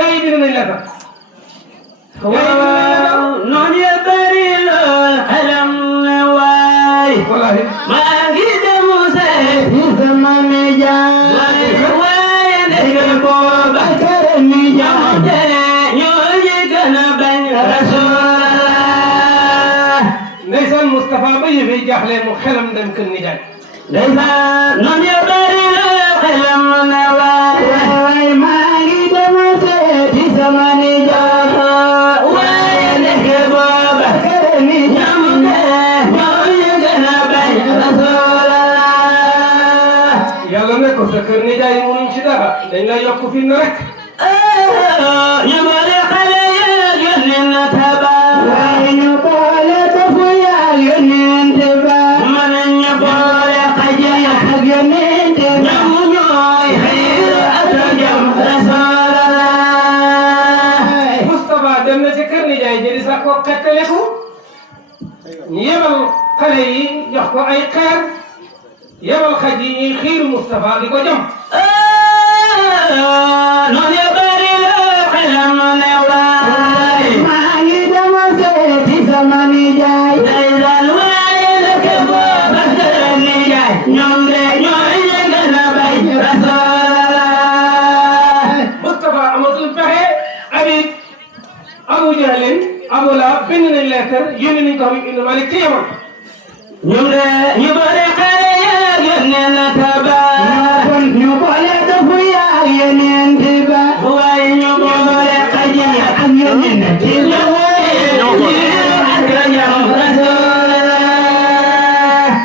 gars yi bind nañ la sax. noonu ya bari lool xelam ne waay. wallaahi. maa ngi dem ci sama nijaay. waaye ndeke booba kër nijaay. ñoo ñu gën a bañ Rasulullah. ndeysaan Moustapha ba yëfee jaaxle mu xelam dem kër nijaay. ndeysaan noonu ya bari lool xelam ne waay. maa ngi dem ci sama nijaay. waaye ndeke booba kër nijaay. ñoo ñu gën a bañ Rasulullah. yàlla ne ko sa kër nijaay mënuñ ci dara dañ la yokk fi na rek. ñu boole xale yaag yónneen taba. waaye ñu boole tofu yaag yónneen taba. mën ñu boole xaja yaag yónneen taba. ñoom ñooy xayru atajam Rasulullah. Moustapha dem na ci kër nijaay jëli sax ko xettaleku ñu yebal xale yi jox ko ay xeer yebal xaj yi ñuy xiiru Moustapha di ko jam. noonu ya bari loo xelam ne waay. maa ngi dem seeti sama nijaay. ndeysaan waaye ndek booba kër nijaay. ñoom de ñooy gën a bay Rasulullah. Moustapha amatul pexe Habib Abu Jahlin Abu Lahab bind nañ lettre yónni nañ ko Habib ibn Malik ci Yaman. ñoom de ñu boole xale yaag yónneen taba. ñu boole tofu yaag yónneen taba. waaye ñu boole xaj yaag yónneen taba.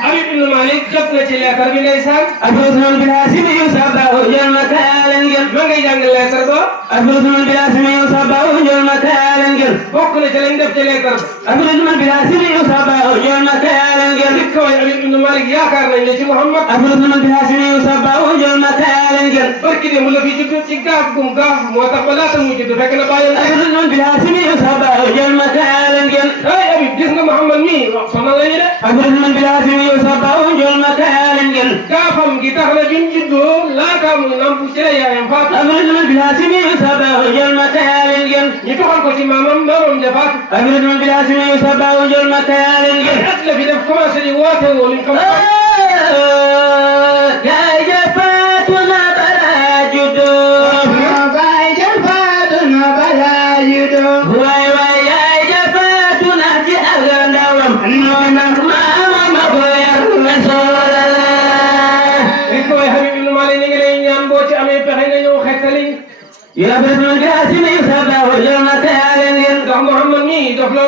Habib ibn Malik jot na ci lettre bi ndeysaan. Abdul Bilasim yusabahu jël ma kaalen ngeen. ma ngay jàng lettre ba. Abdul Bilasim yusabahu jël ma kaalen ngeen. bokk na ci lañ def ci lettre ba. Abdul Bilasim yusabahu jël ma kaalen ngeen. li ko way Habib ibn Malik yaakaar nañ ne ci Muhammad. Abdul Bilasim yusabahu jël ma kaalen ngeen. barki démb la fi judd ci gaaf gum gaaf moo tax ba laata muy judd fekk na bàyyi. Abdul Bilasim yusabahu jël ma kaalen ngeen. ay Habib gis nga Muhammad mii wax sonal lañu de. Abdul Bilasim yusabahu jël ma kaalen ngeen. gaafam gi tax na bi mu juddoo laata muy nampu ci la yaayam faatu. Abdul Bilasim yusabahu jël ma kaalen ngeen. ñu toxal ko ci maamam ja faatu. Abdul Bilasim yusabahu jël ma kaalen ngeen. at la fi def commencé di woote woo li xam. gaay ja faatu na balaa juddoo. gaay ja faatu na balaa juddoo. waay waay gaay ja faatu na ci ak ndawam. noona maama ma ko yar Rasulullah. li ko way Habib ibn Malik ñu ngi lay ñaan boo ci amee pexe nga ñëw xettali. Abdul Bilasim yusabahu jël ma kaalen ngeen. ndax Muhammad mii dof la